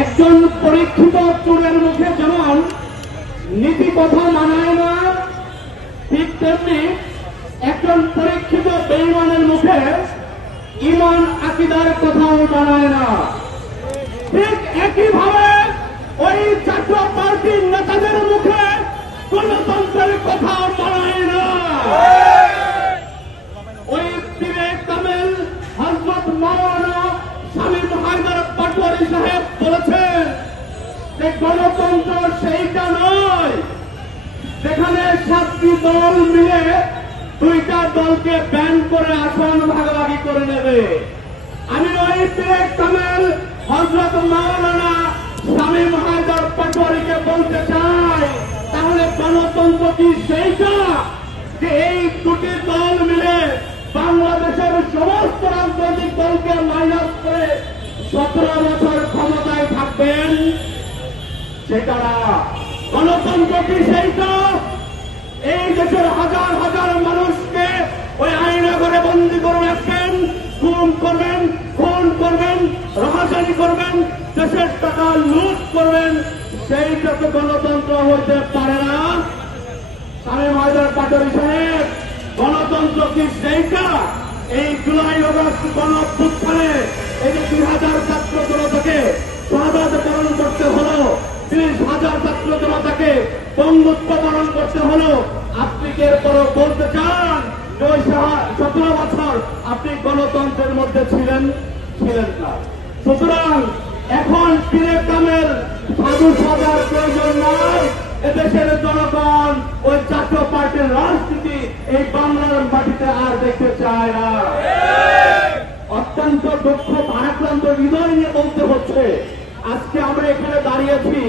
একজন পরীক্ষিত চোরের মুখে যেমন নীতি কথা মানায় না, ঠিক তেমনি একজন পরীক্ষিত বেঈমানের মুখে ঈমান আকীদার কথাও মানায় না। ঠিক একইভাবে ওই জাতীয় পার্টির নেতাদের মুখে গণতন্ত্রের কথা মানায় না। ওই পীরে কামেল হযরত মাওলানা শামীম হায়দার পাটোয়ারী সাহেব বলেছেন যে গণতন্ত্র সেইটা নয় যেখানে 7টি দল মিলে 2টা দলকে ব্যান করে আসন ভাগাভাগি করে নেবে। আমি ওই পীরে কামেল হযরত মাওলানা শামীম হায়দার পাটোয়ারীকে বলতে চাই, তাহলে গণতন্ত্র কি সেইটা যে এই 2টি দল মিলে বাংলাদেশের সমস্ত রাজনৈতিক দলকে মাইনাস করে 17 বছর ক্ষমতায় থাকবেন? সেটা না। গণতন্ত্র কি সেইটা এই দেশের হাজার হাজার মানুষকে ওই আয়নাঘরে বন্দী করে রাখবেন, খুন করবেন, খুন করবেন, রাহাজানি করবেন, দেশের টাকা লুট করবেন? সেইটা তো গণতন্ত্র হতে পারে না। শামীম হায়দার পাটোয়ারী সাহেব, গণতন্ত্র কি সেইটা এই জুলাই আগস্ট গণঅভ্যুত্থানে এই যে 2000 ছাত্র জনতাকে শাহাদাত বরণ করতে হলো, 30,000 ছাত্র জনতাকে বঙ্গত্ব বরণ করতে হলো, আপনি কি এরপরও বলতে চান যে ওই 17 বছর আপনি গণতন্ত্রের মধ্যে ছিলেন? ছিলেন না। সুতরাং এখন পীরে কামেল সাধু সাজার প্রয়োজন নয়। এদেশের জনগণ ওই জাতীয় পার্টির রাজনীতি এই বাংলার মাটিতে আর দেখতে চায় না। অত্যন্ত দুঃখ ভারাক্রান্ত হৃদয় নিয়ে বলতে হচ্ছে, আজকে আমরা এখানে দাঁড়িয়েছি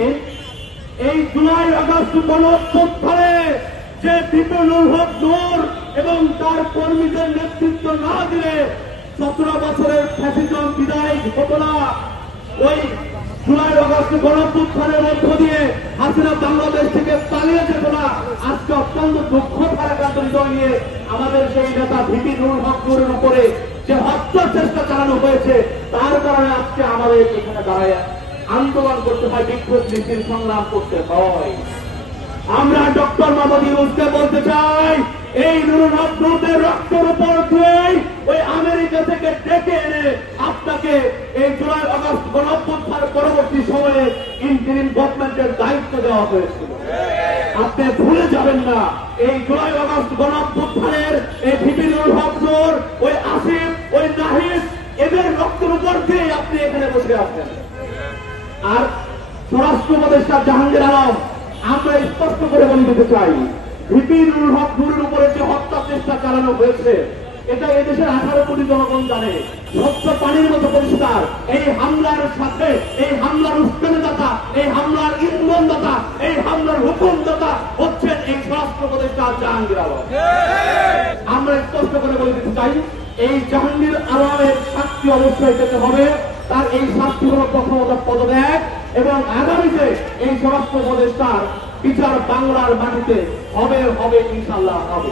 এই জুলাই আগস্ট গণঅভ্যুত্থানে যে বিপিনুল হক নূর এবং তার কর্মীদের নেতৃত্ব না দিলে 17 বছরের ফ্যাসিজম বিদায় হতো না। ওই জুলাই আগস্ট গণঅভ্যুত্থানের মধ্য দিয়ে হাসিনা বাংলাদেশ থেকে পালিয়ে যেত না। আজকে অত্যন্ত দুঃখ ভারাক্রান্ত হৃদয় নিয়ে আমাদের সেই নেতা বিপিনুল হক নূরের উপরে যে হত্যার চেষ্টা চালানো হয়েছে, তার কারণে আজকে আমাদের এখানে দাঁড়ায় আন্দোলন করতে হয়, বিক্ষোভ মিছিল সংগ্রাম করতে হয়। আমরা ডক্টর মোহাম্মদ ইউনূসকে বলতে চাই, এই নুরুল হক নূরের রক্তের উপর দিয়ে ওই আমেরিকা থেকে ডেকে এনে আপনাকে এই জুলাই আগস্ট গণঅভ্যুত্থান পরবর্তী সময়ে ইন্টারিম গভর্নমেন্টের দায়িত্ব দেওয়া হয়েছিল। আপনি ভুলে যাবেন না, এই জুলাই আগস্ট গণঅভ্যুত্থানের এই বিপিনুল হক নূর, ওই আসিফ, ওই নাহিদ, এদের রক্তের উপর দিয়ে আপনি এখানে বসে আছেন। আর স্বরাষ্ট্র উপদেষ্টা জাহাঙ্গীর আলম, আমরা স্পষ্ট করে বলে দিতে চাই, বিপিনুল হক নূরের উপরে যে হত্যা চেষ্টা চালানো হয়েছে এটা এদেশের 18 কোটি জনগণ জানে। স্বচ্ছ পানির মতো পরিষ্কার। এই হামলার সাথে, এই হামলার উস্কানিদাতা, এই হামলার ইন্ধনদাতা, এই হামলার হুকুমদাতা হচ্ছেন এই স্বরাষ্ট্র উপদেষ্টা জাহাঙ্গীর আলম। আমরা স্পষ্ট করে বলে দিতে চাই, এই জাহাঙ্গীর আলমের শাস্তি অবশ্যই পেতে হবে। তার এই শাস্তি হল প্রথমত পদত্যাগ, এবং আগামীতে এই স্বরাষ্ট্র উপদেষ্টার বিচার বাংলার মাটিতে হবে, হবে, ইনশাআল্লাহ হবে।